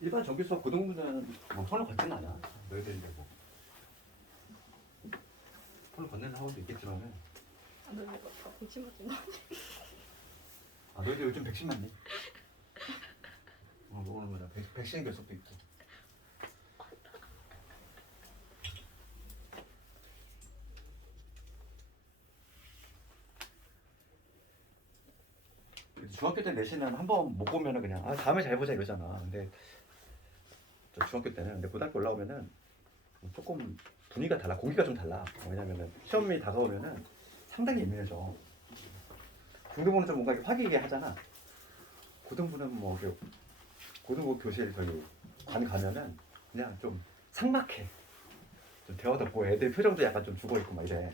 일반 정규 수업 고등부는 뭐 손을 걷진 않아. 너희들이 뭐 손을 걷는 학원도 있겠지만은. 아, 너 내가 다 백신 맞은 거 아니야? 아 너희들 요즘 백신 맞니? 오늘 뭐냐 백신 결석도 있고. 중학교 때 내신은 한 번 못 보면은 그냥 아 다음에 잘 보자 이러잖아. 근데 저 중학교 때는 근데 고등학교 올라오면은 조금 분위기가 달라. 공기가 좀 달라. 왜냐면은 시험이 다가오면은 상당히 예민해져. 중등부는 좀 뭔가 이렇게 화기애애 하잖아. 고등부는 뭐 고등부 교실 저기 관 가면은 그냥 좀 삭막해. 좀 대화도 없고 애들 표정도 약간 좀 죽어 있고 막 이래.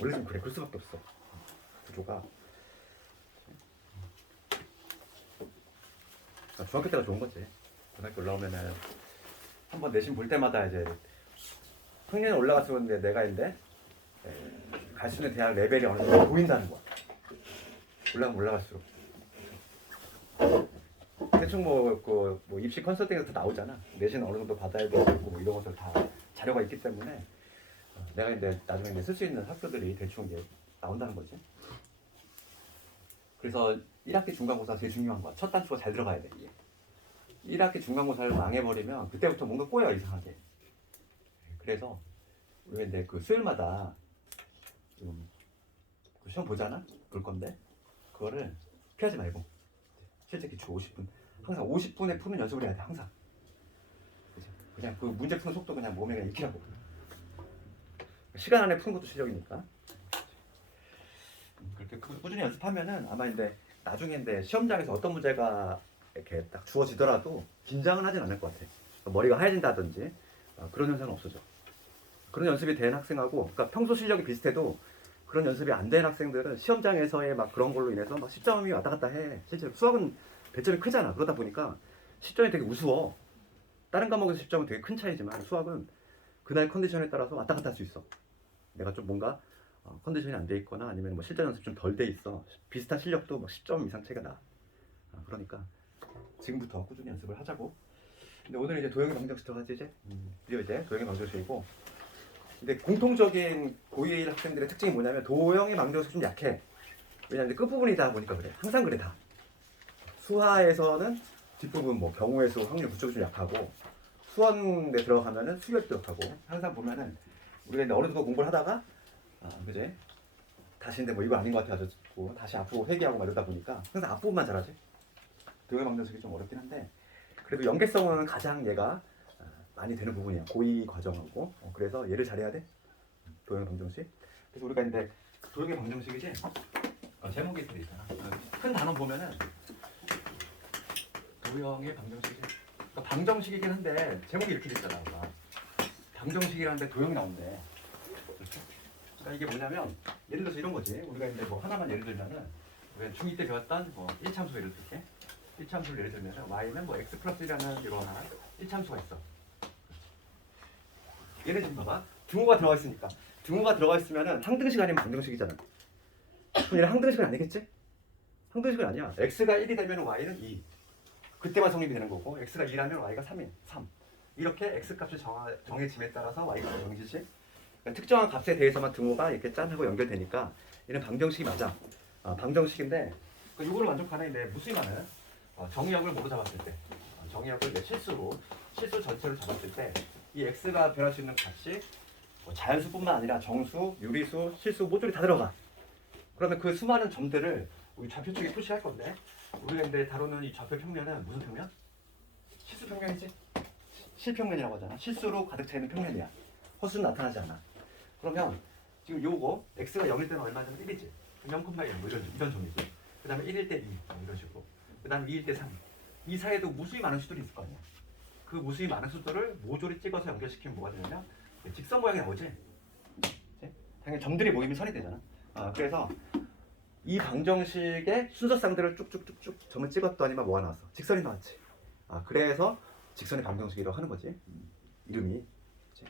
원래 좀 그래. 그럴 수밖에 없어. 구조가. 그러니까 중학교 때가 좋은 거지. 고등학교 올라오면은 한번 내신 볼 때마다 이제 학년이 올라갔었는데 내가 이제 갈 수 있는 대학 레벨이 어느 정도 보인다는 거야. 올라가면 올라갈수록. 대충 뭐 입시 컨설팅에서 다 나오잖아. 내신 어느 정도 받아야 되고 뭐 이런 것들 다 자료가 있기 때문에 내가 이제 나중에 이제 쓸 수 있는 학교들이 대충 이제 나온다는 거지. 그래서 1학기 중간고사 제일 중요한 거야. 첫 단추가 잘 들어가야 돼. 이게. 1학기 중간고사를 망해버리면 그때부터 뭔가 꼬여 이상하게. 그래서 우리가 이제 그 수요일마다 그 시험 보잖아. 볼 건데 그거를 피하지 말고 실제 기출 50분 항상 50분에 푸는 연습을 해야 돼. 항상. 그치? 그냥 그 문제 푸는 속도 그냥 몸에 그냥 익히라고. 시간 안에 푸는 것도 실력이니까. 그렇게 꾸준히 연습하면은 아마 이제 나중에 이제 시험장에서 어떤 문제가 이렇게 딱 주어지더라도 긴장은 하진 않을 것 같아. 머리가 하얘진다든지 그런 현상은 없어져. 그런 연습이 된 학생하고, 그러니까 평소 실력이 비슷해도 그런 연습이 안 된 학생들은 시험장에서의 막 그런 걸로 인해서 막 10점이 왔다 갔다 해. 실제로 수학은 배점이 크잖아. 그러다 보니까 10점이 되게 우스워. 다른 과목에서 10점은 되게 큰 차이지만 수학은 그날 컨디션에 따라서 왔다 갔다 할 수 있어. 내가 좀 뭔가 컨디션이 안 돼 있거나 아니면 뭐 실전 연습 좀 덜 돼 있어. 비슷한 실력도 막 10점 이상 차이가 나. 그러니까 지금부터 꾸준히 연습을 하자고. 근데 오늘 이제 도형의 방정식 들어가지 이제. 드디어 이제 도형의 방정식이고. 근데 공통적인 고2 학생들의 특징이 뭐냐면 도형의 방정식 좀 약해. 왜냐면 끝부분이다 보니까 그래. 항상 그래 다. 수하에서는 뒷부분 뭐 경우의 수, 확률 그쪽이 좀 약하고 수원에 들어가면은 수열도 약하고 항상 보면은 우리가 이제 어느 정도 공부를 하다가 그제 다시 근데 뭐 이거 아닌 것 같아가지고 다시 앞으로 회귀하고 막 이러다 보니까 항상 앞부분만 잘하지. 도형의 방정식이 좀 어렵긴 한데 그래도 연계성은 가장 얘가 많이 되는 부분이야. 고2 과정하고. 그래서 얘를 잘해야 돼. 도형의 방정식. 그래서 우리가 이제 도형의 방정식이지. 제목이 이렇게 있잖아. 큰 단어 보면은 도형의 방정식이지. 그러니까 방정식이긴 한데 제목이 이렇게 있잖아. 그러니까. 방정식이라는데 도형이 나온대. 그렇죠? 그러니까 이게 뭐냐면 예를 들어서 이런 거지. 우리가 이제 뭐 하나만 예를 들면은 우리가 중2 때 배웠던 뭐 1참수 예를 들게. 1참수를 예를 들면 y는 뭐 x 플러스 1이라는 이런 하나 1참수가 있어. 얘는 지금 봐봐. 등호가 들어가 있으니까. 등호가 들어가 있으면은 항등식 아니면 방정식이잖아. 그럼 얘는 항등식은 아니겠지? 항등식은 아니야. x가 1이 되면 y는 2. 그때만 성립이 되는 거고 x가 2라면 y가 3인 3. 이렇게 x 값이 정해짐에 따라서 y가 정해지지. 그러니까 특정한 값에 대해서만 등호가 이렇게 짠 하고 연결되니까 얘는 방정식이 맞아. 방정식인데 이거를 만족하는 내 무수히많은 정의역을 뭐로 잡았을 때 정의역을 내 실수 전체로 잡았을 때 이 x가 변할 수 있는 값이 뭐 자연수뿐만 아니라 정수, 유리수, 실수 모조리 다 들어가. 그러면 그 수많은 점들을 우리 좌표 쪽에 표시할 건데 우리가 근데 다루는 이 좌표 평면은 무슨 평면? 실수 평면이지. 실평면이라고 하잖아. 실수로 가득 차 있는 평면이야. 허수는 나타나지 않아. 그러면 지금 요거 x가 0일 때는 얼마냐면 1이지. 0,1 뭐 이런 점이지. 그 다음에 1일 때 2, 이런 식으로. 그 다음에 2일 때 3. 이 사이에도 무수히 많은 수들이 있을 거 아니야. 그 무수히 많은 수들을 모조리 찍어서 연결시키면 뭐가 되냐면 직선 모양이 나오지. 당연히 점들이 모이면 선이 되잖아. 그래서 이 방정식의 순서쌍들을 쭉쭉쭉쭉 점을 찍었더니만 뭐가 나왔어? 직선이 나왔지. 그래서 직선의 방정식이라고 하는 거지. 이름이.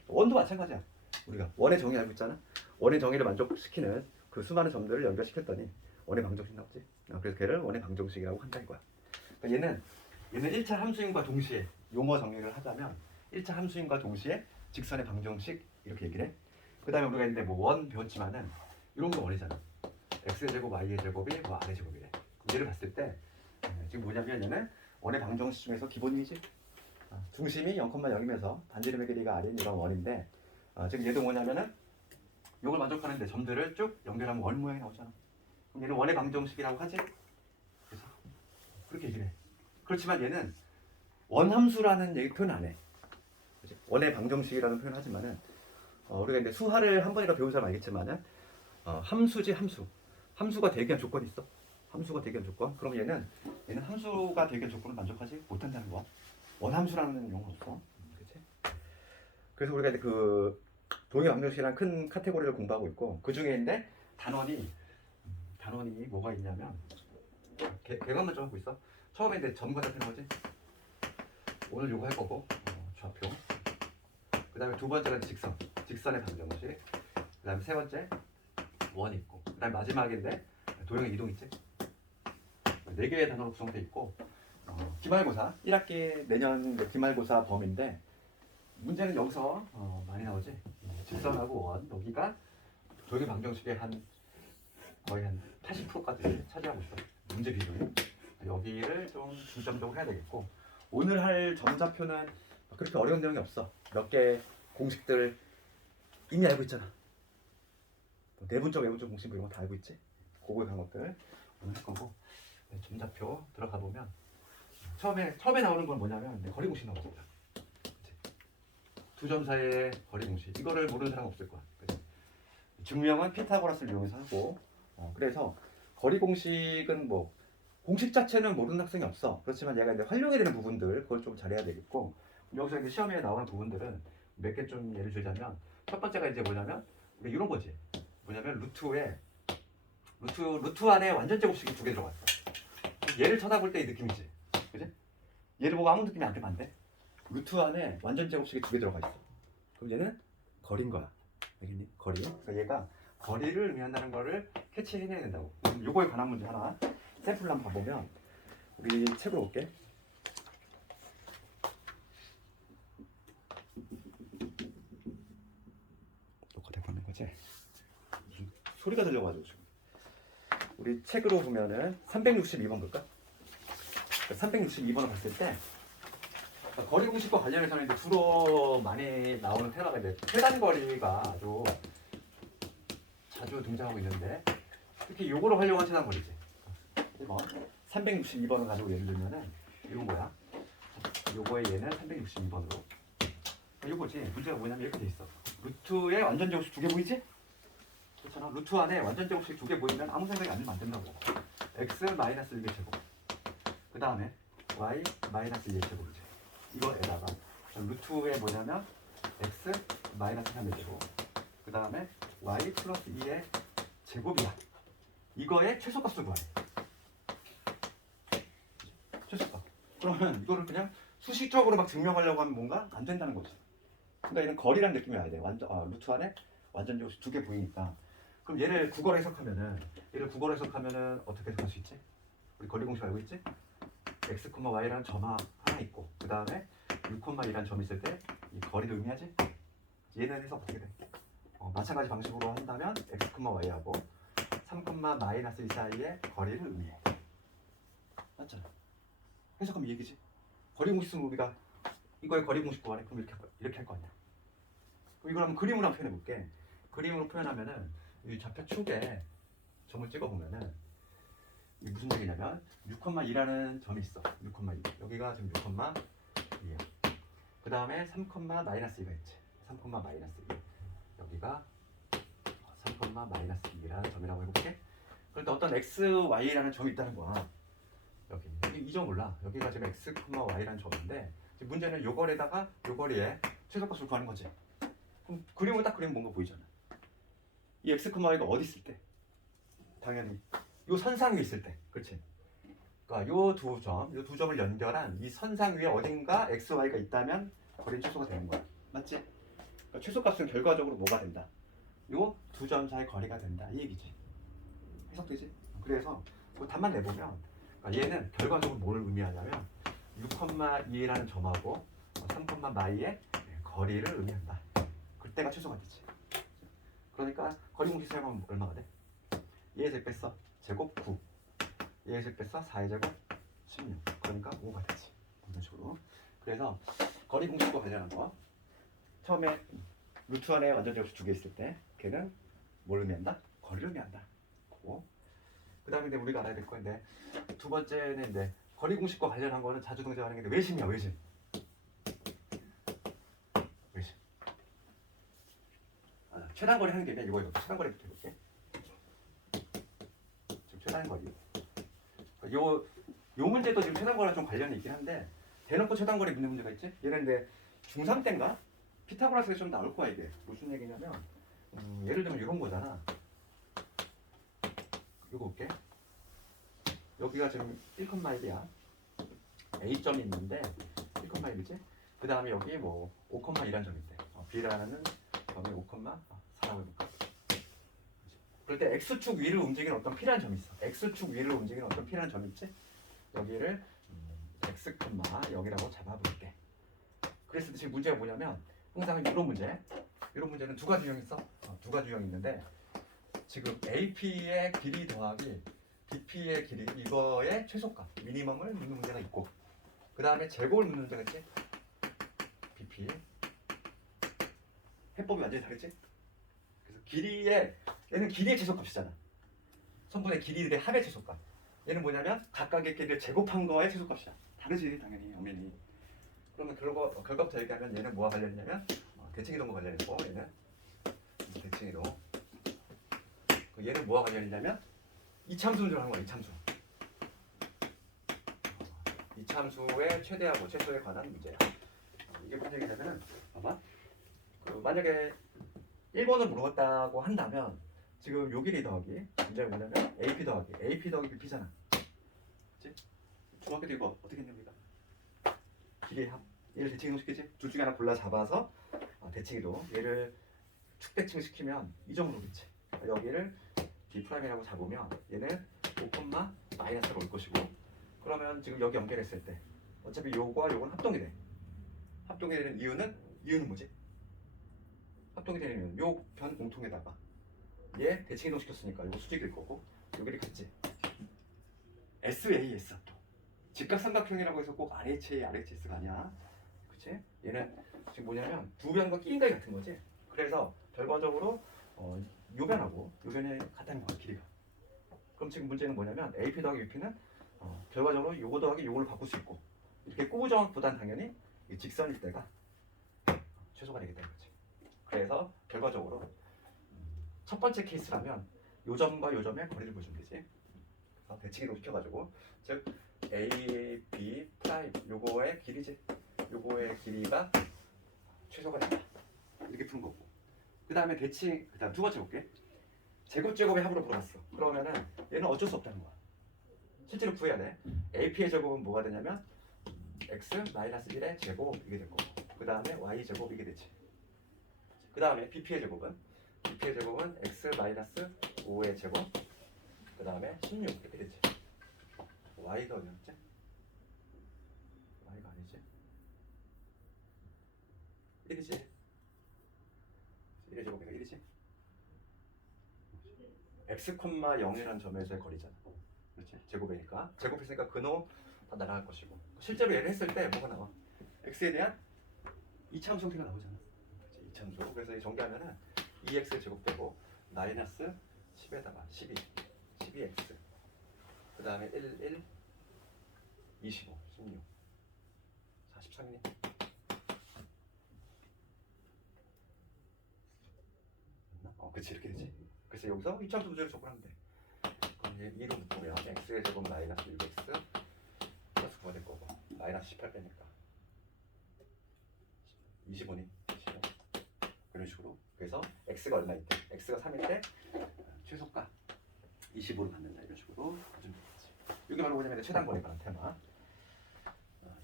원도 마찬가지야. 우리가 원의 정의 알고 있잖아. 원의 정의를 만족시키는 그 수많은 점들을 연결시켰더니 원의 방정식 나오지. 그래서 걔를 원의 방정식이라고 한다 이거야. 그러니까 얘는 얘는 1차 함수인과 동시에 용어 정리를 하자면 1차 함수인과 동시에 직선의 방정식 이렇게 얘기를 해. 그 다음에 우리가 있는데 뭐 원 배웠지만은 이런 거 원이잖아. x의 제곱 y의 제곱이 뭐 r의 제곱이래. 그럼 얘를 봤을 때 지금 뭐냐면 얘는 원의 방정식 중에서 기본이지. 중심이 0,0이면서 반지름의 길이가 r인 이런 원인데 지금 얘도 뭐냐면은 이걸 만족하는데 점들을 쭉 연결하면 원 모양이 나오잖아. 그럼 얘는 원의 방정식이라고 하지. 그래서 그렇게 얘기를 해. 그렇지만 얘는 원함수라는 얘기 표현 안 해. 그치? 원의 방정식이라는 표현 하지만은 우리가 이제 수화를 한 번이라도 배운 사람 알겠지만은 함수지 함수. 함수가 되기 위한 조건이 있어. 함수가 되기 위한 조건. 그럼 얘는 함수가 되기 위한 조건을 만족하지 못한다는 거야. 원함수라는 용어 없어. 그치? 그래서 우리가 이제 그 동의 방정식이라는 큰 카테고리를 공부하고 있고 그 중에 있는데 단원이 뭐가 있냐면 개관만 좀 하고 있어. 처음에 이제 점과 좌표 나오지. 오늘 요거 할 거고 좌표. 그 다음에 두 번째가 직선의 방정식. 그 다음에 세 번째 원 있고. 그 다음에 마지막인데 도형의 이동 있지. 4개의 단어로 구성되어 있고 기말고사 1학기 내년 기말고사 범위인데 문제는 여기서 많이 나오지. 직선하고 원 여기가 도형의 방정식의 거의 한 80%까지 차지하고 있어. 문제 비중이. 여기를 좀 중점적으로 해야 되겠고 오늘 할 점좌표는 그렇게 어려운 내용이 없어. 몇 개 공식들 이미 알고 있잖아. 내분적 외분적 공식 이런 거 다 알고 있지. 그거에 관한 것들 오늘 할 거고 점좌표 들어가 보면 처음에 나오는 건 뭐냐면 거리 공식 나오잖아. 두 점 사이의 거리 공식 이거를 모르는 사람 없을 거야. 그치? 증명은 피타고라스를 이용해서 하고 그래서 거리 공식은 뭐 공식 자체는 모르는 학생이 없어. 그렇지만 얘가 이제 활용이 되는 부분들 그걸 좀 잘해야 되겠고 여기서 이제 시험에 나오는 부분들은 몇 개 좀 예를 들자면 첫 번째가 이제 뭐냐면 이런 거지. 뭐냐면 루트 안에 완전 제곱식이 2개 들어갔어. 얘를 쳐다볼 때 이 느낌이지. 그지? 얘를 보고 아무 느낌이 안 들면 안 돼. 루트 안에 완전 제곱식이 2개 들어가 있어. 그럼 얘는 거리인 거야. 알겠니? 거리. 그러니까 얘가 거리를 의미한다는 거를 캐치해내야 된다고. 요거에 관한 문제 하나 샘플을 한번 봐보면 우리 책으로 올게. 녹화되고 있는 거지? 무슨 소리가 들려가지고 지금. 우리 책으로 보면은 362번 볼까? 362번을 봤을 때 거리 공식과 관련해서는 이제 주로 많이 나오는 테마가 이제 최단 거리가 아주 자주 등장하고 있는데 특히 요거를 활용한 최단 거리지. 362번을 가지고 예를 들면은 이건 뭐야? 요거의 얘는 362번으로 요거지. 문제가 뭐냐면 이렇게 돼 있어. 루트에 완전 제곱식 2개 보이지? 그렇잖아. 루트 안에 완전 제곱식 2개 보이면 아무 생각이 안 들면 안 된다고. x 마이너스 1의 제곱. 그 다음에 y 마이너스 2의 제곱이지. 이거에다가 루트에 뭐냐면 x 마이너스 3의 제곱. 그 다음에 y 플러스 2의 제곱이야. 이거의 최소값을 구하래. 최소값. 그러면 이거를 그냥 수식적으로 막 증명하려고 하면 뭔가 안 된다는 거지. 그러니까 얘는 거리라는 느낌이 와야 돼. 루트 안에 완전 제곱식 2개 보이니까. 그럼 얘를 국어로 해석하면은 어떻게 해석할 수 있지? 우리 거리 공식 알고 있지? x, y라는 점 하나 있고 그 다음에 6,2라는 점이 있을 때 이 거리를 의미하지? 얘는 해석 어떻게 돼? 마찬가지 방식으로 한다면 x, y하고 3, 마이너스 1 사이의 거리를 의미해. 맞잖아. 해석하면 이 얘기지. 거리 공식 쓰면 우리가 이거의 거리 공식 구하래. 그럼 이렇게 할 거 아니야. 그럼 이걸 한번 그림으로 한번 표현해 볼게. 그림으로 표현하면은 이 좌표 축에 점을 찍어 보면은 이 무슨 얘기냐면 6,2라는 점이 있어. 6,2. 여기가 지금 6,2야. 그 다음에 3, 마이너스 2가 있지. 3, 마이너스 2. 여기가 3, 마이너스 2라는 점이라고 해볼게. 그런데 어떤 x, y라는 점이 있다는 거야. 여기 이 점 몰라. 여기가 지금 x, y라는 점인데 지금 문제는 요 거리에다가 요 거리에 최소값을 구하는 거지. 그럼 그림을 딱 그리면 뭔가 보이잖아. 이 x, y가 어디 있을 때? 당연히 요 선상 위에 있을 때. 그렇지? 그러니까 요 두 점을 연결한 이 선상 위에 어딘가 x, y가 있다면 거리는 최소가 되는 거야. 맞지? 그러니까 최소값은 결과적으로 뭐가 된다? 요 두 점 사이 거리가 된다. 이 얘기지. 해석되지? 그래서 그 답만 내보면 그러니까 얘는 결과적으로 뭘 의미하냐면 2,2라는 점하고 3, 마이의 거리를 의미한다. 그때가 최소가 되지. 그러니까 거리 공식 사용하면 얼마가 돼? 2에서 1 뺐어. 제곱 9. 2에서 1 뺐어. 4의 제곱 16. 그러니까 5가 되지. 이런 식으로. 그래서 거리 공식과 관련한 거. 처음에 루트 안에 완전 제곱수 2개 있을 때 걔는 뭘 의미한다? 거리를 의미한다. 그 다음에 우리가 알아야 될 건데 두 번째는 이제 거리 공식과 관련한 거는 자주 등장하는 게 외심이야. 외심. 최단거리 하는 게 이거 최단거리부터 해볼게. 지금 최단거리. 요 문제도 지금 최단거리랑 좀 관련이 있긴 한데 대놓고 최단거리 묻는 문제가 있지? 얘는 근데 중3 때인가? 피타고라스가 좀 나올 거야 이게. 무슨 얘기냐면 예를 들면 이런 거잖아. 이거 볼게. 여기가 지금 1,1이야. A점이 있는데 1,1이지? 그 다음에 여기 뭐 5,2란 점이 있대. B라는 점이 5,4라고 해볼까? 그럴 때 X축 위를 움직이는 어떤 P라는 점이 있어. X축 위를 움직이는 어떤 P라는 점이 있지? 여기를 X, 여기라고 잡아볼게. 그랬을 때 지금 문제가 뭐냐면 항상 이런 문제는 두 가지 유형이 있어. 두 가지 유형이 있는데 지금 AP의 길이 더하기 BP의 길이 이거의 최소값 미니멈을 묻는 문제가 있고 그 다음에 제곱을 묻는 문제가 있지. BP 해법이 완전히 다르지. 그래서 얘는 길이의 최소값이잖아. 선분의 길이들의 합의 최소값. 얘는 뭐냐면 각각의 길이를 제곱한 거의 최소값이야. 다르지 당연히 엄연히. 그러면 결과부터 얘기하면 얘는 뭐와 관련이냐면 대칭이동과 관련이고 얘는 대칭이동. 얘는 뭐와 관련이냐면 이참수 문제를 하는 거야. 이참수의 최대하고 최소에 관한 문제야. 이게 무슨 얘기냐면은 봐봐. 만약에 1번을 물어봤다고 한다면 지금 요 길이 더하기 문제가 뭐냐면 AP 더하기 BP잖아. 그치? 중학교 때 이거 어떻게 했냐 우리가? 길이의 합. 얘를 대칭이동 시키지? 둘 중에 하나 골라 잡아서 대칭이동. 얘를 축대칭 시키면 이 정도로 오겠지. 여기를 B'이라고 잡으면 얘는 5, 마이너스로 올 것이고 그러면 지금 여기 연결했을 때 어차피 요거와 요건 합동이 돼. 합동이 되는 이유는 뭐지? 합동이 되는 이유는 요 변 공통에다가 얘 대칭이동 시켰으니까 요거 수직일 거고 여기를 같지. SAS 합동. 직각삼각형이라고 해서 꼭 RHA, RHS가 아니야. 그치? 얘는 지금 뭐냐면 두 변과 끼인각이 같은 거지. 그래서 결과적으로 요 변하고 요 변이 같다는 거야 길이가. 그럼 지금 문제는 뭐냐면 AP 더하기 UP는 결과적으로 요거 더하기 요거를 바꿀 수 있고 이렇게 꾸부정확보단 당연히 이 직선일 때가 최소가 되기 때문에 거지. 그래서 결과적으로 첫 번째 케이스라면 요 점과 요 점의 거리를 보시면 되지. 그래서 대칭이동 시켜가지고 즉 A, B 프라임 요거의 길이지. 요거의 길이가 최소가 된다. 이렇게 푸는 거고. 그 다음에 대칭, 그 다음 두 번째 볼게. 제곱의 합으로 물어봤어. 그러면은 얘는 어쩔 수 없다는 거야. 실제로 구해야 돼. AP의 제곱은 뭐가 되냐면 X-1의 제곱 이게 될 거고 그 다음에 Y 제곱 이게 되지. 그 다음에 BP의 제곱은 X-5의 제곱 그 다음에 16 이렇게 되지. Y가 어디였지? Y가 아니지. 1이지. 1의 제곱이니까 1이지. X,0이라는 점에서의 거리잖아. 그렇지? 제곱이니까. 제곱했으니까 근호 다 날아갈 것이고. 실제로 얘를 했을 때 뭐가 나와? X에 대한 이차함수 형태가 나오잖아. 그렇지? 이차함수. 그래서 정리하면은 2X 제곱되고 마이너스 10에다가 12X. 그 다음에 1, 25, 16, 43이네. 그치 이렇게 되지. 그래서 여기서 이차함수 문제를 적으면 돼. 그럼 이제 2로 묶으면 x의 제곱 마이너스 6x 플러스 9가 될 거고 마이너스 18 빼니까 25니 15 이런 식으로. 그래서 x가 얼마 있대? x가 3일 때 최소가 25로 받는다. 이런 식으로 가지면 되겠지. 이게 바로 뭐냐면 최단거리에 관한 테마.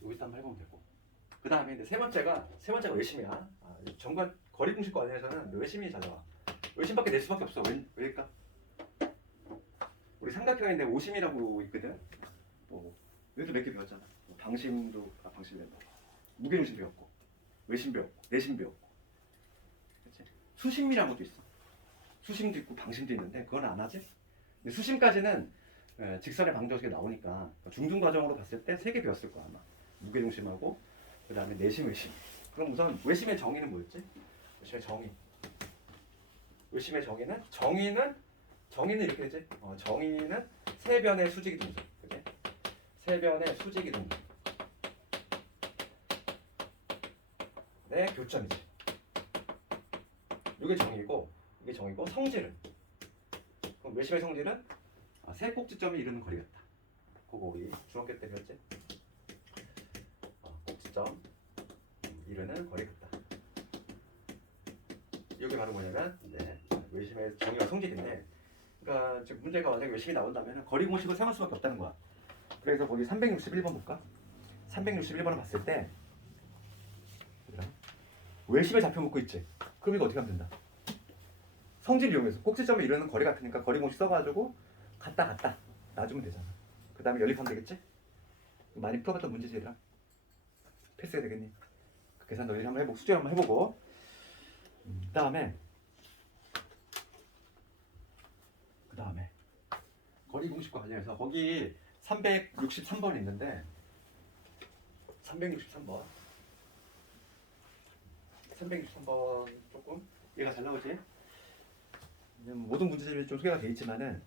여기서 한번 해보면 되고. 그 다음에 이제 세 번째가 외심이야. 정관 거리 공식과 관련해서는 외심이 잘 나와. 외심밖에 낼 수밖에 없어. 왜일까? 우리 삼각형인데 오심이라고 있거든. 뭐 여기도 몇 개 배웠잖아. 방심도 방심이 된다고. 무게중심 배웠고, 외심 배웠고, 내심 배웠고, 그치? 수심이라는 것도 있어. 수심도 있고 방심도 있는데 그건 안 하지? 근데 수심까지는 직선의 방정식이 나오니까 중등 과정으로 봤을 때 3개 배웠을 거야 아마. 무게중심하고 그 다음에 내심, 외심. 그럼 우선 외심의 정의는 뭐였지? 외심의 정의. 외심의 정의는 이렇게 되지? 정의는 세변의 수직이동수. 그지? 세변의 수직이동수. 네, 교점이지. 이게 정의고 성질은. 그럼 외심의 성질은 세 꼭지점이 이루는 거리였다. 그거 우리 중학교 때 배웠지? 꼭지점 이루는 거리 같다. 이게 바로 뭐냐면 외심의 정의와 성질인데, 그러니까 지금 문제가 만약에 외심이 나온다면 거리 공식을 사용할 수밖에 없다는 거야. 그래서 거기 361번 볼까? 361번을 봤을 때 외심에 잡혀 먹고 있지. 그럼 이거 어떻게 하면 된다? 성질 이용해서 꼭지점을 이루는 거리 같으니까 거리 공식 써가지고 갔다 놔주면 되잖아. 그 다음에 연립하면 되겠지? 많이 풀어봤던 문제지 얘들아. 패스해야 되겠니? 그 계산 논리 한번 해보고 수제 한번 해보고 그 다음에 거리 공식과 관련해서 거기 363번 있는데 363번 조금 얘가 잘 나오지? 모든 문제들이 좀 소개가 돼 있지만은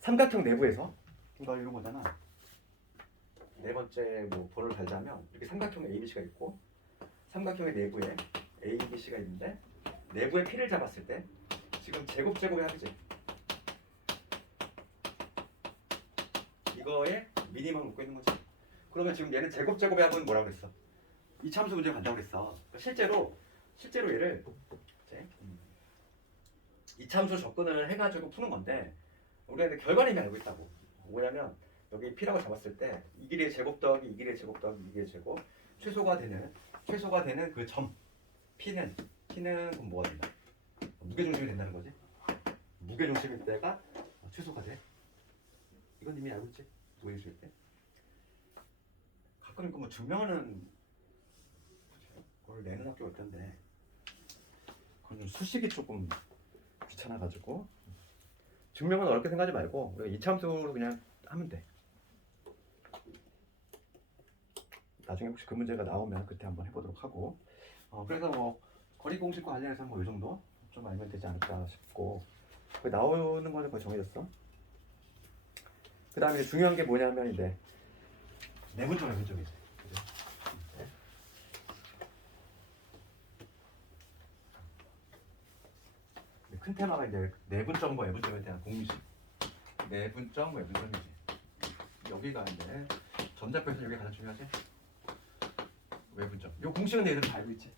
삼각형 내부에서 그러니까 이런 거잖아. 네 번째 뭐 볼을 달자면 이렇게 삼각형 ABC가 있고 삼각형의 내부에 ABC가 있는데 내부의 P를 잡았을 때 지금 제곱해야 되지. 이거에 미니멈 묶고 있는 거지. 그러면 지금 얘는 제곱의 합은 뭐라고 그랬어? 이차함수 문제가 간다고 그랬어. 그러니까 실제로 얘를 이차함수 접근을 해가지고 푸는 건데 우리가 이제 결과는 이미 알고 있다고. 뭐냐면 여기 P라고 잡았을 때 이 길이의 제곱 더하기 이 길이의 제곱 더하기 이 길이의 제곱 최소가 되는 그 점 P는 그럼 뭐가 된다? 무게중심이 된다는 거지. 무게중심일 때가 최소가 돼. 이건 이미 알고 있지? 무게중심일 때. 가끔 뭐 증명하는 그걸 내는 학교가 있던데 그건 좀 수식이 조금 귀찮아가지고 증명은 어렵게 생각하지 말고 우리가 이차함수로 그냥 하면 돼. 나중에 혹시 그 문제가 나오면 그때 한번 해보도록 하고 그래서 뭐 거리 공식과 관련해서 뭐 이 정도 좀 알면 되지 않을까 싶고 거기 나오는 거는 거의 정해졌어. 그 다음에 중요한 게 뭐냐면 이제 내분점이지. 그죠? 큰 테마가 이제 내분점과 외분점에 대한 공식. 내분점, 외분점이지. 여기가 이제 전자표에서 여기 가장 중요하지. 외분점. 요 공식은 얘들 다 알고 있지.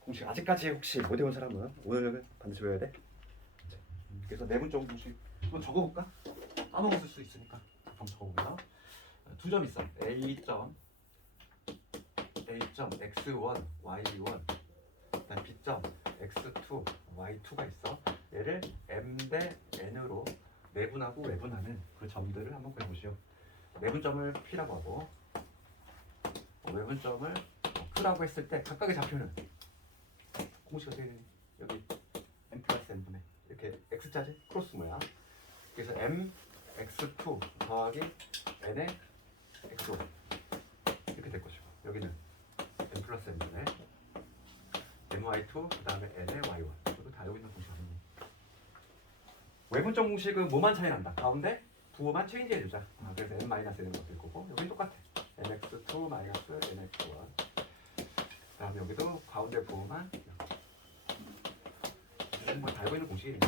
공식 아직까지 혹시 못 외운 사람은 오늘은 반드시 외워야 돼. 그래서 내분점 공식 한번 적어볼까? 까먹었을 수 있으니까 한번 적어보자. 두 점 있어. A점 x1, y1 그다음 B점 x2, y2가 있어. 얘를 m 대 n으로 내분하고 외분하는 그 점들을 한번 구해보시오. 내분점을 P라고 하고 외분점을 Q라고 했을 때 각각의 좌표는 공식 어떻게 되니? 여기 m 플러스 n분의 이렇게 x자지? 크로스 모양. 그래서 m x2 더하기 n의 x1 이렇게 될 것이고 여기는 m 플러스 n분의 my2 그 다음에 n의 y1 이것도 다 알고 있는 공식 아니니. 외분점 공식은 뭐만 차이 난다. 가운데 부호만 체인지 해주자. 그래서 n 마이너스 n은 어떨 거고 여기는 똑같아. nx2 마이너스 nx1 그 다음에 여기도 가운데 부호만 뭐 다 알고 있는 공식이니까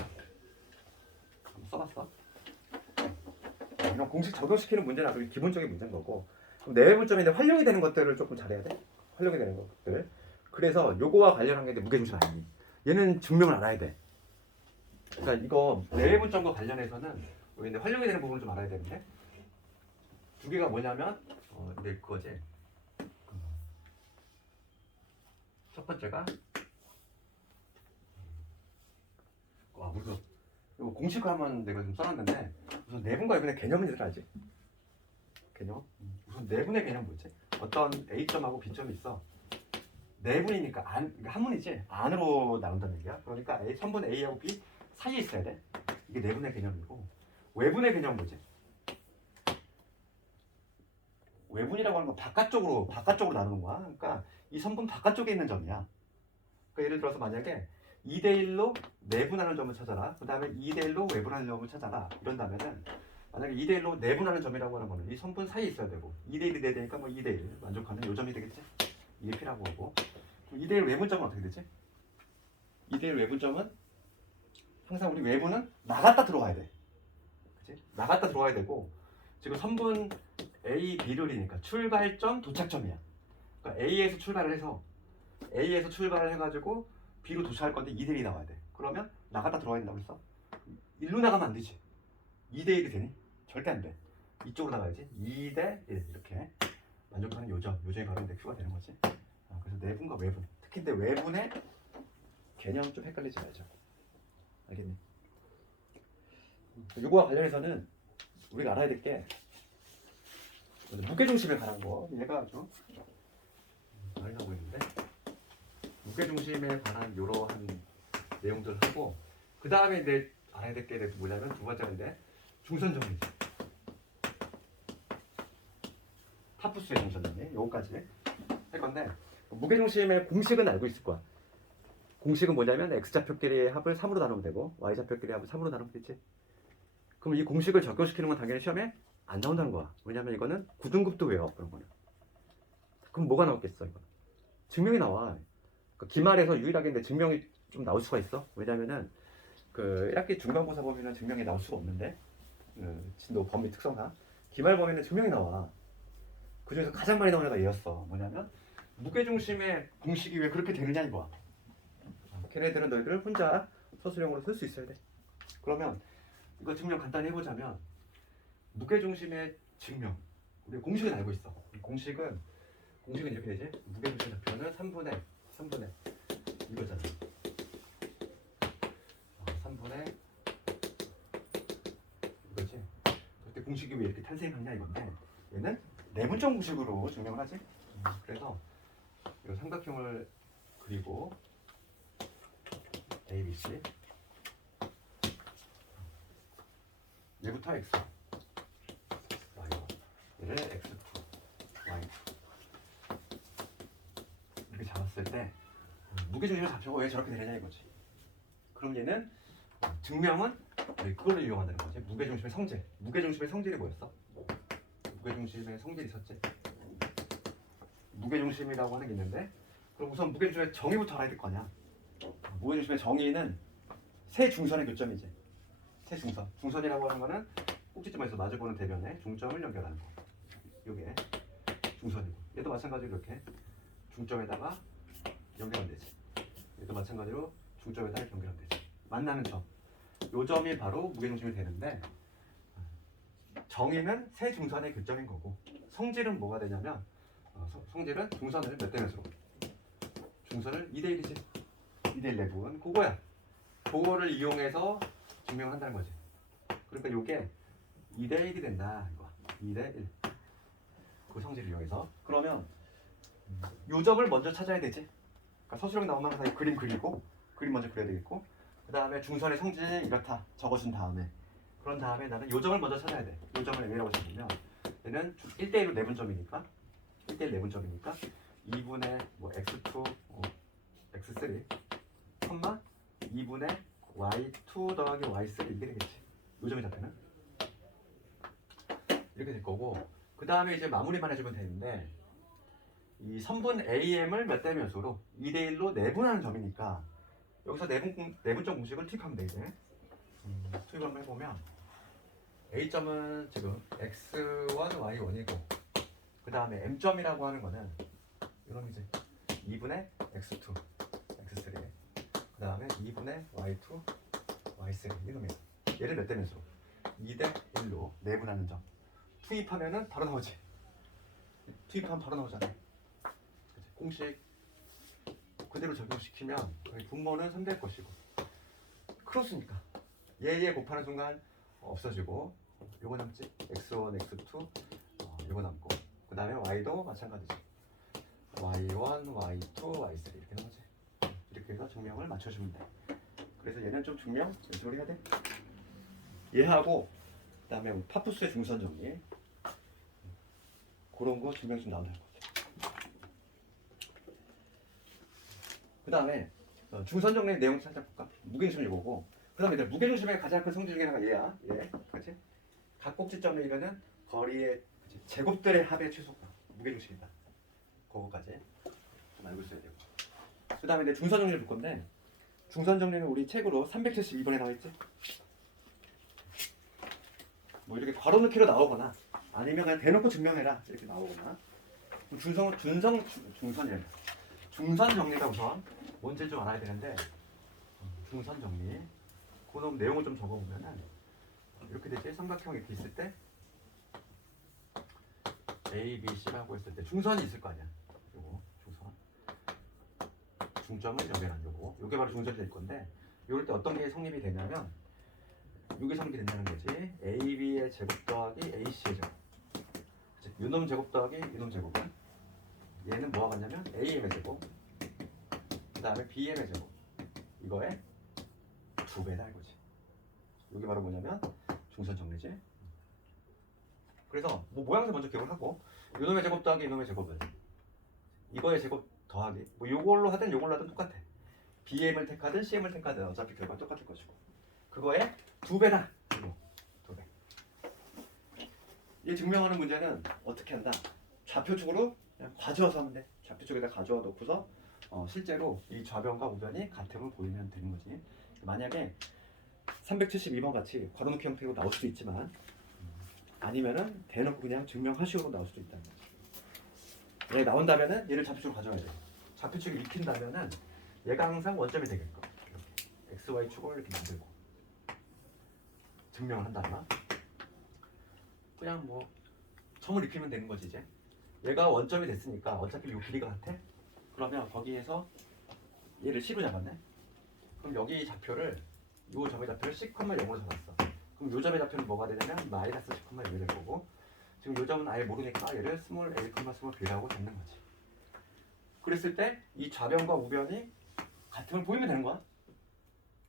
한번 써봤어. 이런 공식 적용시키는 문제는 아주 기본적인 문제인 거고 그럼 내외분점인데 활용이 되는 것들을 조금 잘해야 돼. 활용이 되는 것들. 그래서 요거와 관련한 게 무게중심 아니니. 얘는 증명을 알아야 돼. 그러니까 이거 내외분점과 관련해서는 우리 활용이 되는 부분을 좀 알아야 되는데 두 개가 뭐냐면 근데 그거지. 첫 번째가 우리가 이거 공식화하면 내가 좀 써놨는데 우선 내분과 외분의 개념은 얘들 알지? 개념? 우선 내분의 개념 뭐지? 어떤 A점하고 B점이 있어. 내분이니까 그러니까 한문이지 안으로 나온다는 얘기야. 그러니까 선분 A하고 B 사이에 있어야 돼. 이게 내분의 개념이고 외분의 개념은 뭐지? 외분이라고 하는 건 바깥쪽으로 나누는 거야. 그러니까 이 선분 바깥쪽에 있는 점이야. 그러니까 예를 들어서 만약에 2대1로 내분하는 점을 찾아라. 그 다음에 2대1로 외분하는 점을 찾아라. 이런다면은 만약에 2대1로 내분하는 점이라고 하는 거는 이 선분 사이에 있어야 되고 2대1이 돼야 되니까 뭐 2대1 만족하는 요점이 되겠지? 이게 P라고 하고 2대1 외분점은 어떻게 되지? 2대1 외분점은 항상 우리 외분은 나갔다 들어와야 돼. 그치? 나갔다 들어와야 되고 지금 선분 A, B를이니까 출발점, 도착점이야. 그러니까 A에서 출발을 해가지고 B로 도착할 건데 2대1이 나와야 돼. 그러면 나갔다 들어와야 된다고 했어. 1로 나가면 안 되지. 2대1이 되니? 절대 안 돼. 이쪽으로 나가야지. 2대1 이렇게 만족하는 요점이 바로 내 Q가 되는 거지. 그래서 내분과 외분. 특히 근데 외분의 개념 좀 헷갈리지 말죠. 알겠니? 이거와 관련해서는 우리가 알아야 될 게 무게중심에 관한 거. 얘가 아주 많이 나오고 있는데 무게중심에 관한 이러한 내용들 하고 그 다음에 이제 알아야 될 게 뭐냐면 두 번째인데 중선정리. 타프수의 중선정리. 요거까지 할 건데 무게중심의 공식은 알고 있을 거야. 공식은 뭐냐면 x좌표끼리의 합을 3으로 나누면 되고 y좌표끼리의 합을 3으로 나누면 되지. 그럼 이 공식을 적용시키는 건 당연히 시험에 안 나온다는 거야. 왜냐면 이거는 9등급도 외워 그런 거는. 그럼 뭐가 나왔겠어 이거? 증명이 나와. 그러니까 기말에서 유일하게 근데 증명이 좀 나올 수가 있어. 왜냐면은 그 1학기 중간고사 보면은 증명이 나올 수가 없는데 진도 범위 특성상 기말 범위는 증명이 나와. 그 중에서 가장 많이 나오는 애가 얘였어. 뭐냐면 무게중심의 공식이 왜 그렇게 되느냐 이거야. 걔네들은 너희들 혼자 서술형으로 쓸 수 있어야 돼. 그러면 이거 증명 간단히 해보자면 무게중심의 증명. 우리 공식은 알고 있어. 공식은 이렇게 되지. 무게중심 좌표는 3분의 이거잖아. 3분의 이거지. 그때 공식이 왜 이렇게 탄생하냐 이건데 얘는 내분점 공식으로 증명을 하지. 그래서 이 삼각형을 그리고 A, B, C 얘부터 X Y1 얘를 X2 Y2 이렇게 잡았을 때 무게중심의 좌표가 왜 저렇게 되느냐 이거지. 그럼 얘는 증명은 그걸로 이용한다는 거지. 무게중심의 성질. 무게중심의 성질이 뭐였어? 무게중심의 성질이 있었지. 무게중심이라고 하는 게 있는데 그럼 우선 무게중심의 정의부터 알아야 될 거 아니야. 무게중심의 정의는 세 중선의 교점이지. 세 중선. 중선이라고 하는 거는 꼭지점에서 마주보는 대변에 중점을 연결하는 거. 이게 중선이고. 얘도 마찬가지로 이렇게 중점에다가 연결하면 되지. 얘도 마찬가지로 중점에다가 연결하면 되지. 만나는 점. 요 점이 바로 무게중심이 되는데 정의는 세 중선의 교점인 거고 성질은 뭐가 되냐면 성질은 중선을 몇 대 몇으로? 중선을 2대1이지. 2대1 내분. 그거야. 그거를 이용해서 증명을 한다는 거지. 그러니까 요게 2대1이 된다. 이거. 2대1. 그 성질을 이용해서. 그러면 요 점을 먼저 찾아야 되지. 그러니까 서술형 나오면 항상 그림 그리고 그림 먼저 그려야 되겠고 그 다음에 중선의 성질이 이렇다 적어준 다음에 그런 다음에 나는 요 점을 먼저 찾아야 돼. 요 점을 왜라고 찾으면 얘는 1대1로 내분점이니까 1대1 내분점이니까 2분의 뭐 x2 x3 컴마 2분의 y2 더하기 y3 이게 되겠지. 요 점의 좌표는 이렇게 될 거고 그 다음에 이제 마무리만 해주면 되는데 이 선분 AM을 몇 대 몇으로 2대1로 내분하는 점이니까 여기서 내분점 공식을 투입하면 돼 이제. 투입을 한번 해보면 A점은 지금 x1, y1이고 그 다음에 M점이라고 하는 거는 이런 이제 2분의 x2, x3 그 다음에 2분의 y2, y3 이놈이야. 얘를 몇 대 몇으로? 2대1로 내분하는 점 투입하면은 바로 나오지. 투입하면 바로 나오잖아. 그치? 공식 그대로 적용시키면 분모는 3될 것이고 크로스니까 얘 곱하는 순간 없어지고 요거 남지 x1, x2 요거 남고 그 다음에 y도 마찬가지지. y1, y2, y3 이렇게 나오지. 이렇게 해서 증명을 맞춰주면 돼. 그래서 얘는 좀 증명 연습을 해야 돼. 얘하고 그 다음에 파푸스의 중선 정리 그런 거 증명 좀 나온다는 거지. 그 다음에 중선 정리 내용 살짝 볼까? 무게중심 이거고 그 다음에 무게중심의 가장 큰 성질 중에 하나가 얘야. 얘. 그치? 각 꼭지점에 이르는 거리의 제곱들의 합의 최소가 무게중심이다. 그거까지 좀 알고 있어야 되고. 그 다음에 이제 중선 정리를 볼 건데 중선 정리는 우리 책으로 372번에 나와 있지. 뭐 이렇게 괄호넣기로 나오거나 아니면 그냥 대놓고 증명해라 이렇게 나오거나 중선 정리가 우선 뭔지 좀 알아야 되는데 중선 정리 그놈 내용을 좀 적어보면은 이렇게 되지. 삼각형 이렇게 있을 때 A, B, C라고 했을 때 중선이 있을 거 아니야. 요거 중선 중점을 연결한 요게 바로 중선이 될 건데 이럴 때 어떤 게 성립이 되냐면 요게 성립이 된다는 거지. AB의 제곱 더하기 AC의 제곱 요놈 제곱 더하기 요놈 제곱은 얘는 뭐가 같냐면 AM의 제곱 그 다음에 BM의 제곱 이거의 2배다 이거지. 이게 바로 뭐냐면 중선 정리지. 그래서 뭐 모양새 먼저 기억을 하고 요놈의 제곱 더하기 요놈의 제곱은 이거의 제곱 더하기 뭐 요걸로 하든 요걸로 하든 똑같아. BM을 택하든 CM을 택하든 어차피 결과는 똑같을 것이고 그거의 2배다. 이거 2배. 이 증명하는 문제는 어떻게 한다? 좌표축으로 그냥 가져와서 하면 돼. 좌표축에다 가져와 놓고서 실제로 이 좌변과 우변이 같음을 보이면 되는 거지. 만약에 372번 같이 괄호넣기 형태로 나올 수도 있지만 아니면은 대놓고 그냥 증명하시오로 나올 수도 있다는 거지. 얘 나온다면은 얘를 좌표축으로 가져와야 돼. 좌표축을 익힌다면은 얘가 항상 원점이 되게끔 이렇게 XY 축을 이렇게 만들고 증명을 한다면 그냥 뭐 점을 익히면 되는 거지 이제. 얘가 원점이 됐으니까 어차피 이 길이가 같아. 그러면 거기에서 얘를 C로 잡았네. 그럼 여기 좌표를 이 점의 좌표를 C,0로 잡았어. 그럼 이 점의 좌표는 뭐가 되냐면 마이너스 C,0이 될 거고 지금 이 점은 아예 모르니까 얘를 스몰 a, 스몰 b라고 잡는 거지. 그랬을 때 이 좌변과 우변이 같음을 보이면 되는 거야.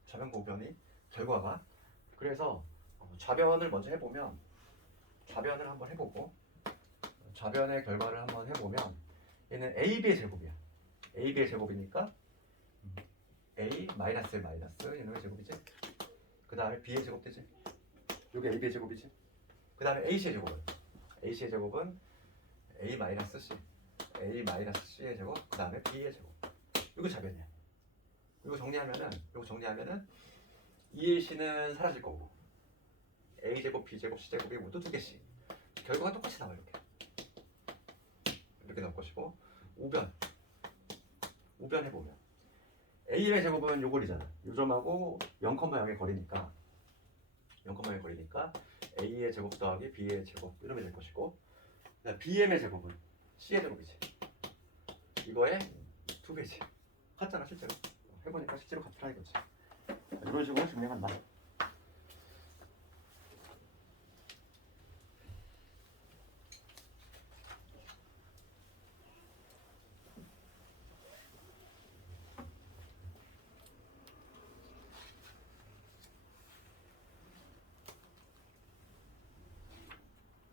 좌변과 우변이 결과가. 그래서 좌변을 먼저 해보면 좌변을 한번 해보고 좌변의 결과를 한번 해보면 얘는 AB의 제곱이야. AB의 제곱이니까 A 마이너스의 마이너스 얘는 제곱이지. 그 다음에 B의 제곱 되지. 이게 AB의 제곱이지. 그 다음에 AC의 제곱은 AC의 제곱은 A 마이너스 C A 마이너스 C의 제곱 그 다음에 B의 제곱. 이거 좌변이야. 이거 정리하면은 EAC는 사라질 거고 A 제곱, B 제곱, C 제곱이 모두 2개씩. 결과가 똑같이 나와 이렇게 나올 것이고 우변 해보면 A의 제곱은 요걸이잖아. 요 점하고 0,0의 거리니까 A의 제곱 더하기 B의 제곱 이러면 될 것이고 BM의 제곱은 C의 제곱이지. 이거의 2배지. 같잖아 실제로. 해보니까 실제로 같더라 이거지. 이런 식으로 증명한다.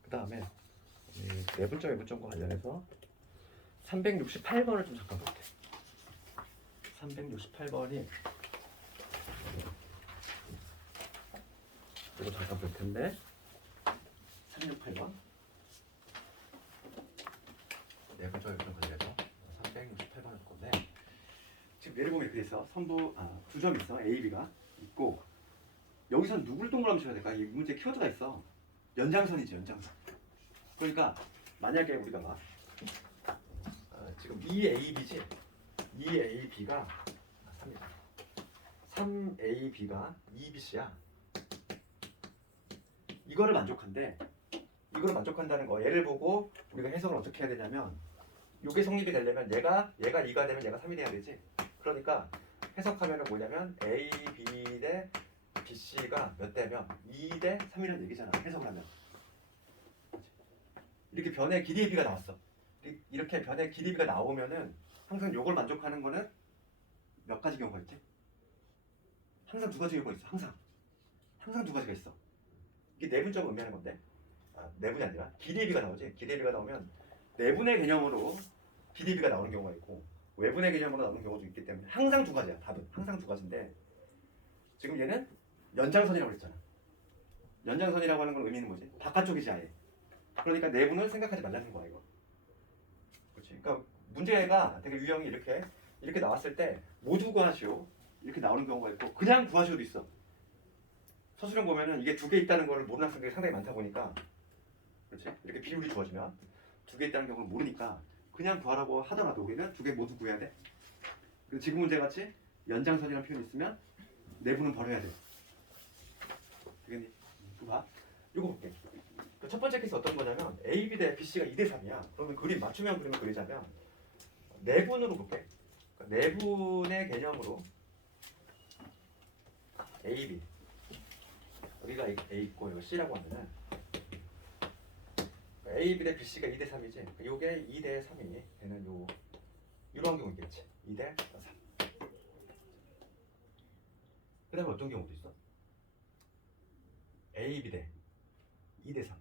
그 다음에 내분점 외분점과 관련해서 368번을 좀 잠깐 볼게. 368번이 이거 잠깐 볼 텐데 368번 내분점 외분점 관련해서 368번 할 건데 지금 예를 보면 이렇게 있어. 선부 두 점 있어. A, B가 있고 여기서 누구를 동그라미 쳐야 될까? 이 문제 키워드가 있어. 연장선이지 연장선. 그러니까 만약에 우리가 지금 2AB지 2AB가 3AB가 2BC야. 이거를 만족한다는 거. 얘를 보고 우리가 해석을 어떻게 해야 되냐면 이게 성립이 되려면 얘가 2가 되면 얘가 3이 돼야 되지. 그러니까 해석하면은 뭐냐면 AB 대 BC가 몇 대면 2 대 3이라는 얘기잖아. 해석을 하면. 이렇게 변의 길이의 비가 나왔어. 이렇게 변의 길이의 비가 나오면은 항상 요걸 만족하는 거는 몇 가지 경우가 있지? 항상 두 가지 경우가 있어. 항상 두 가지가 있어. 이게 내분점 의미하는 건데, 내분이 아니라 길이의 비가 나오지. 길이의 비가 나오면 내분의 개념으로 길이의 비가 나오는 경우가 있고 외분의 개념으로 나오는 경우도 있기 때문에 항상 두 가지야. 답은 항상 두 가지인데, 지금 얘는 연장선이라고 그랬잖아. 연장선이라고 하는 건 의미는 뭐지? 바깥쪽이지 아예. 그러니까 내분을 생각하지 말라는 거야 이거. 그렇지. 그러니까 문제가 되게 유형이 이렇게 나왔을 때 모두 구하시오 이렇게 나오는 경우가 있고 그냥 구하시오도 있어. 서술형 보면은 이게 두 개 있다는 걸 모르는 학생들이 상당히 많다 보니까, 그렇지? 이렇게 비율이 주어지면 두 개 있다는 경우를 모르니까 그냥 구하라고 하더라도 우리는 두 개 모두 구해야 돼. 그리고 지금 문제 같이 연장선이라는 표현이 있으면 내분은 버려야 돼. 되겠니? 이거 봐. 이거 볼게. 첫 번째 케이스 어떤 거냐면 AB 대 BC가 2대 3이야. 그러면 그림 맞춤형 그림을 그리자면 내분으로 볼게. 그러니까 내분의 개념으로 AB 여기가 A 있고 여기 C라고 하면은 AB 대 BC가 2대 3이지. 그러니까 요게 2대 3이 되는 이런 경우 있겠지. 2대 3. 그 다음에 어떤 경우도 있어? AB 대 2대 3.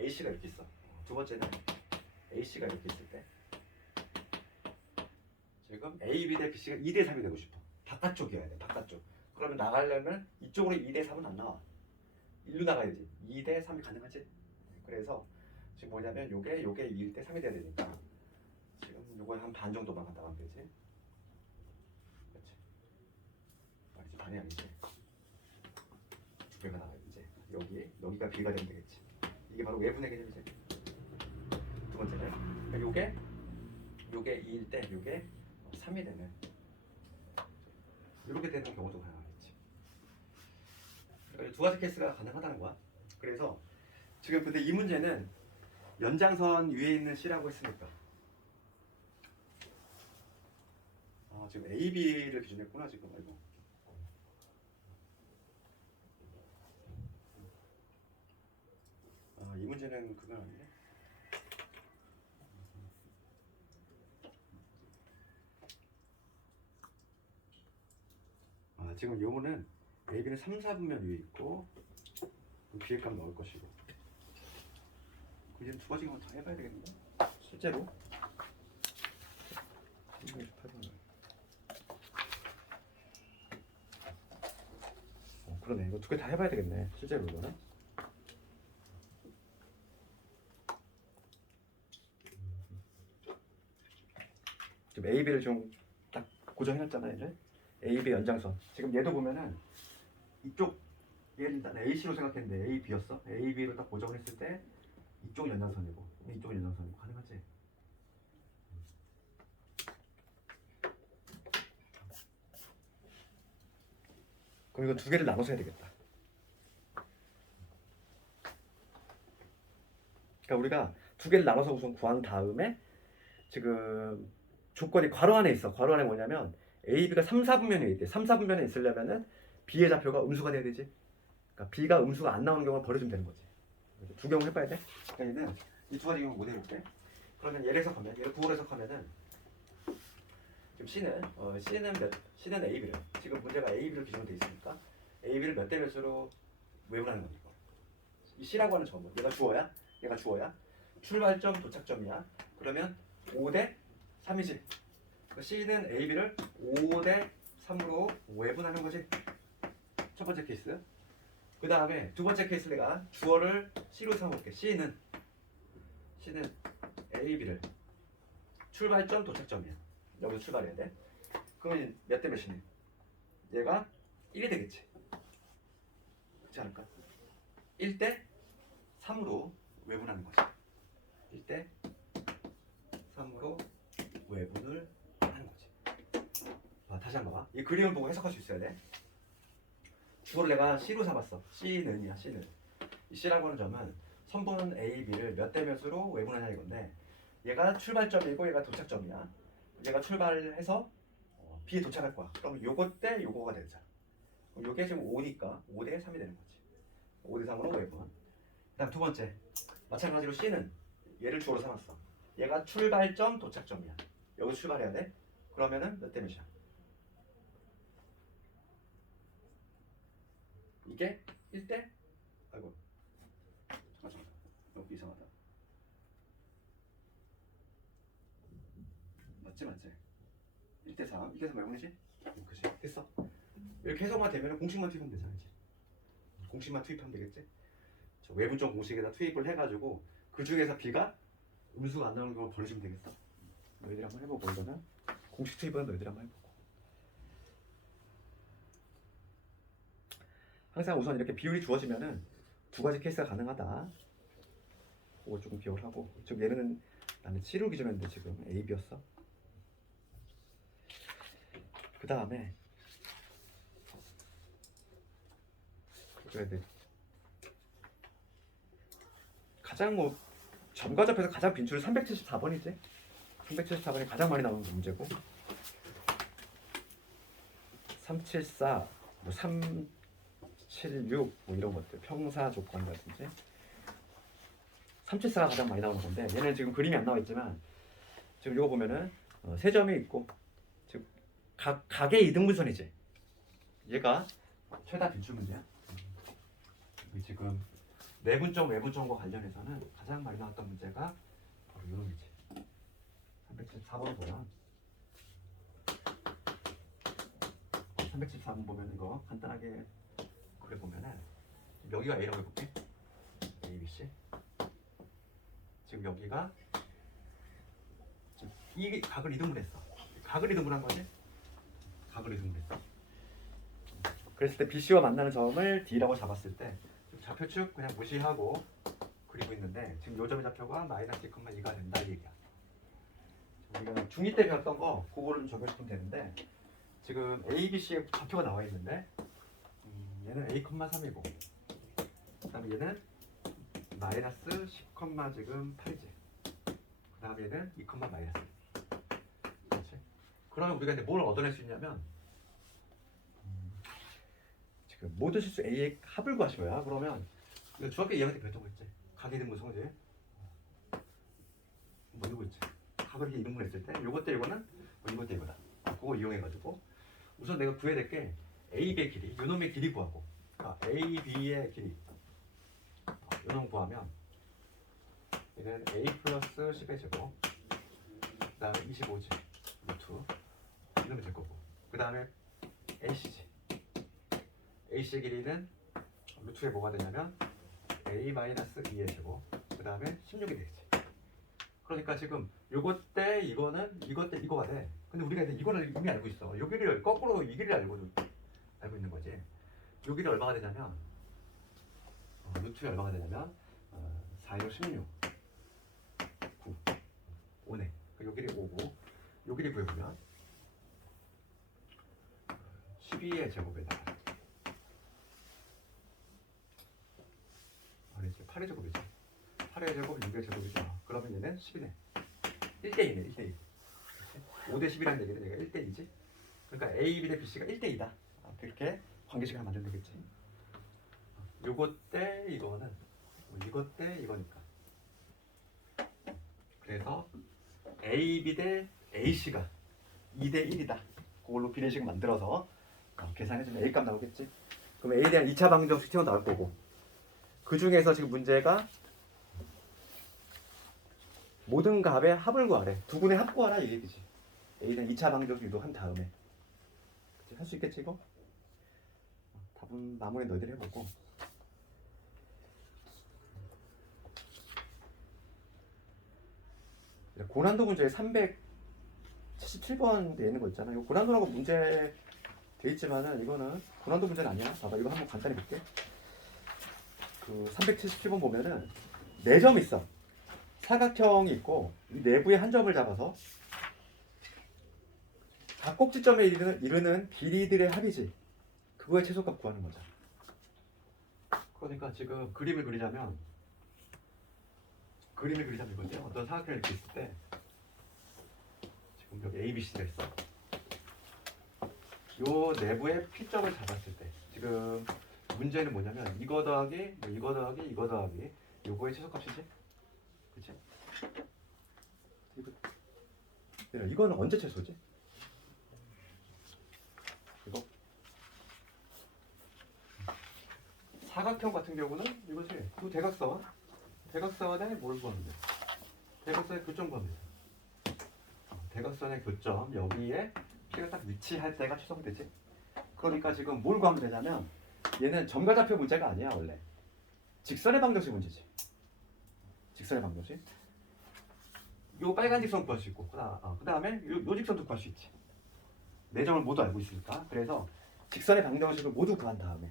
AC가 이렇게 있어. 두 번째는 AC가 이렇게 있을 때 지금 AB 대 BC가 2대 3이 되고 싶어. 바깥쪽이어야 돼. 바깥쪽. 그러면 나가려면 이쪽으로 2대 3은 안 나와. 일로 나가야지. 2대 3이 가능하지. 그래서 지금 뭐냐면 요게 2대 3이 돼야 되니까 지금 요거 한 반 정도만 갖다 가면 되지. 그렇지. 말이지. 반이 아니지. 두 개가 나가야 이제 여기가 B가 되면 되겠지. 이게 바로 외분의 개념이지. 두 번째는 요게 2일 때 요게 3이 되는 이렇게 되는 경우도 가능하겠지. 그러니까 두 가지 케이스가 가능하다는 거야. 그래서 지금 근데 이 문제는 연장선 위에 있는 C라고 했으니까 지금 A, B를 기준했구나 지금. 아이고. 이 문제는 그건 아닌데. 지금 요거는 AB는 3, 4분면 위에 있고 비핵값 넣을 것이고 이제 두 가지 경우 다 해봐야 되겠는데 실제로. 328분. 그러네. 이거 두 개 다 해봐야 되겠네 실제로. 이거는 지금 AB를 좀 딱 고정해놨잖아요. 이제 AB 연장선. 지금 얘도 보면은 이쪽 얘를 일단 AC로 생각했는데 AB였어. AB를 딱 고정을 했을 때 이쪽 연장선이고 이쪽 연장선이고 가능하지? 그럼 이거 두 개를 나눠서 해야 되겠다. 그러니까 우리가 두 개를 나눠서 우선 구한 다음에 지금 조건이 괄호 안에 있어. 괄호 안에 뭐냐면 AB가 3, 4분면에 있대. 3, 4분면에 있으려면은 B의 좌표가 음수가 돼야 되지. 그러니까 B가 음수가 안 나오는 경우를 버려주면 되는 거지. 두 경우 해봐야 돼. 그러니까 얘는 이 두 가지 경우 못 해볼게. 그러면 얘를 해석하면 얘를 구호로 해석하면은 지금 C는 AB를 지금 문제가 AB를 기준으로 돼 있으니까 AB를 몇 대 몇으로 외분하는 거니까 이 C라고 하는 점은 얘가 주어야 출발점 도착점이야. 그러면 5대 3이지. C는 AB를 5대 3으로 외분하는 거지. 첫 번째 케이스. 그 다음에 두 번째 케이스 내가 주어를 C로 삼아볼게. C는 AB를 출발점 도착점이야. 여기서 출발해야 돼. 그러면 몇 대 몇이네? 얘가 1이 되겠지. 그렇지 않을까? 1대 3으로 외분하는 거지. 1대 3으로 외분을 하는 거지. 다시 한번 봐. 이 그림을 보고 해석할 수 있어야 돼. 주어를 내가 C로 삼았어. C는이야. C는. 이 C라고 하는 점은 선분 A, B를 몇 대 몇으로 외분하냐 이건데 얘가 출발점이고 얘가 도착점이야. 얘가 출발해서 B에 도착할 거야. 그럼 요거 때 요거가 되잖아. 그럼 요게 지금 5니까 5대 3이 되는 거지. 5대 3으로 외분. 그다음 두 번째 마찬가지로 C는 얘를 주어로 삼았어. 얘가 출발점 도착점이야. 여기서 출발해야 돼. 그러면은 몇 대 몇이야? 이게 1대? 아이고 잠깐 여기 이상하다. 맞지? 1대 3 이게 3 얼마지? 그치? 됐어. 이렇게 해석만 되면 공식만 투입하면 되잖아. 이제 공식만 투입하면 되겠지? 저 외분점 공식에다 투입을 해가지고 그 중에서 B가 음수가 안 나오는 거 버리시면 되겠어. 너희들이 한번 해보고 이거는 공식 투입은 너희들이 한번 해보고. 항상 우선 이렇게 비율이 주어지면은 두 가지 케이스가 가능하다. 그거 조금 기억을 하고. 지금 얘는 나는 C로 기준했는데 지금 A, B였어. 그 다음에 그래야 돼. 가장 뭐 점과접해서 가장 빈출이 374번이지. 374번이 가장 많이 나오는 문제고 374, 뭐 376, 뭐 이런 것들 평사 조건이라든지 374가 가장 많이 나오는 건데 얘는 지금 그림이 안 나와 있지만 지금 이거 보면은 세 점이 있고 지금 각의 이등분선이지. 얘가 최다 빈출 문제야. 지금 내분점 외분점과 관련해서는 가장 많이 나왔던 문제가 바로 이런 문제. 374번 보면 374번 보면 이거 간단하게 그래 보면은 여기가 A라고 해볼게. A, B, C. 지금 여기가 지금 이 각을 이등분 했어. 각을 이등분한 거지? 각을 이등분했어. 그랬을 때 BC와 만나는 점을 D라고 잡았을 때 좌표축 그냥 무시하고 그리고 있는데 지금 요 점의 좌표가 마이너스 2,2가 된다 이 얘기야. 우리가 중2 때 배웠던 거 그거를 좀 적용시키면 되는데 지금 A, B, C의 좌표가 나와 있는데 얘는 A,3이고 그 다음에 얘는 마이너스 10, 지금 8이지. 그 다음에 얘는 2, 마이너스. 그렇지? 그러면 우리가 이제 뭘 얻어낼 수 있냐면 지금 모든 실수 A의 합을 구하셔야. 그러면 이거 중학교 2학년 때 배웠던 거 있지? 각이등분 성질 뭐 이거 있지? 각을 이렇게 이등분했을 때 요것 때 이거는 뭐 이것 때 이거다. 그거 이용해가지고 우선 내가 구해야 될 게 A, B의 길이, 요놈의 길이 구하고 A, B의 길이 요놈 구하면 얘는 A 플러스 10의 제곱 그 다음에 25지 루트 이러면 될 거고 그 다음에 AC지 AC의 길이는 루트에 뭐가 되냐면 A-2의 제곱 그 다음에 16이 되겠지. 그러니까 지금 요것 때 이거는 이것 때 이거가 돼. 근데 우리가 이제 이거를 이미 알고 있어. 요 길이를 거꾸로 이 길이를 알고 있는 거지. 요 길이 얼마가 되냐면 루트에 얼마가 되냐면 4로 16 9 5네. 요 길이 5고 요 길이 구해보면 12의 제곱에다가 8의 제곱이지. 8의 제곱 6의 제곱이죠. 그러면 얘는 10이네. 1대2네. 1대2. 5대 10이라는 얘기는 얘가 1대2지. 그러니까 A, B 대 BC가 1대2다. 그렇게 관계식을 하나 만들면 되겠지. 요것 때 이거는 이것 때 이거니까. 그래서 A, B 대 AC가 2대 1이다. 그걸로 비례식을 만들어서 계산해주면 A값 나오겠지. 그럼 A에 대한 2차 방정식 튀어 나올 거고 그 중에서 지금 문제가 모든 값의 합을 구하래. 두 분의 합 구하라 이 얘기지. A에 대한 2차 방정식 유도한 다음에 할 수 있겠지 이거? 답은 마무리 너희들이 해보고 고난도 문제 377번 돼 있는 거 있잖아. 이거 고난도라고 문제 돼 있지만은 이거는 고난도 문제는 아니야. 봐봐 이거 한번 간단히 볼게. 그 377번 보면은 4점 있어. 사각형이 있고 이 내부에 한 점을 잡아서 각 꼭지점에 이르는 길이들의 합이지. 그거의 최소값 구하는 거죠. 그러니까 지금 그림을 그리자면 이거지. 어떤 사각형을 이렇게 있을 때 지금 여기 A, B, C가 있어. 요 내부에 P점을 잡았을 때 지금 문제는 뭐냐면 이거 더하기 이거 더하기 이거 더하기 요거의 최소값이지? 그치? 이거는 언제 최소지? 이거? 사각형 같은 경우는 이거지. 이 대각선에 뭘 구하면 돼? 대각선의 교점 구하면 돼. 대각선의 교점 여기에 P가 딱 위치할 때가 추정되지. 그러니까 지금 뭘 구하면 되냐면 얘는 점과좌표 문제가 아니야 원래. 직선의 방정식 문제지. 직선의 방정식. 요 빨간 직선 구할 수 있고 그 다음에 요 직선도 구할 수 있지. 네 점을 모두 알고 있으니까. 그래서 직선의 방정식을 모두 구한 다음에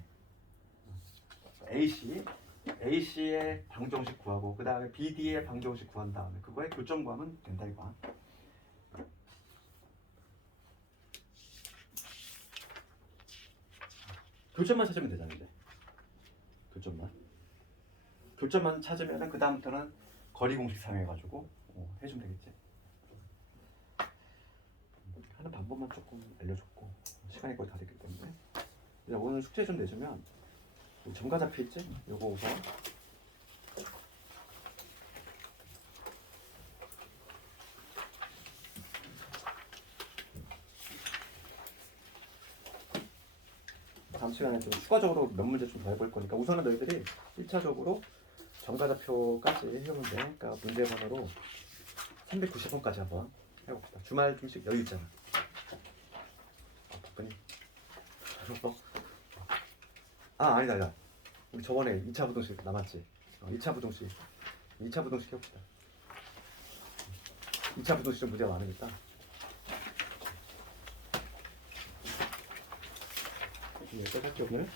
AC의 방정식 구하고 그 다음에 BD의 방정식 구한 다음에 그거에 교점 구하면 된다 이거. 교점만 찾으면 되잖아 이제. 교점만 찾으면 그 다음부터는 거리 공식 사용해가지고 해주면 되겠지. 하는 방법만 조금 알려줬고 시간이 거의 다 됐기 때문에 이제 오늘 숙제 좀 내주면 점과좌표 있지? 요거 우선 다음 시간에 좀 추가적으로 몇 문제 좀 더 해볼 거니까 우선은 너희들이 1차적으로 점과좌표까지 해오면 돼. 그러니까 문제 번호로 390번까지 한번 해봅시다. 주말 중식 여유 있잖아. 바쁘니? 아니다. 우리 저번에 2차 부동식 남았지. 2차 부동식 해봅시다. 2차 부동식 좀 문제가 많으니까. 여기까지 할게 오늘.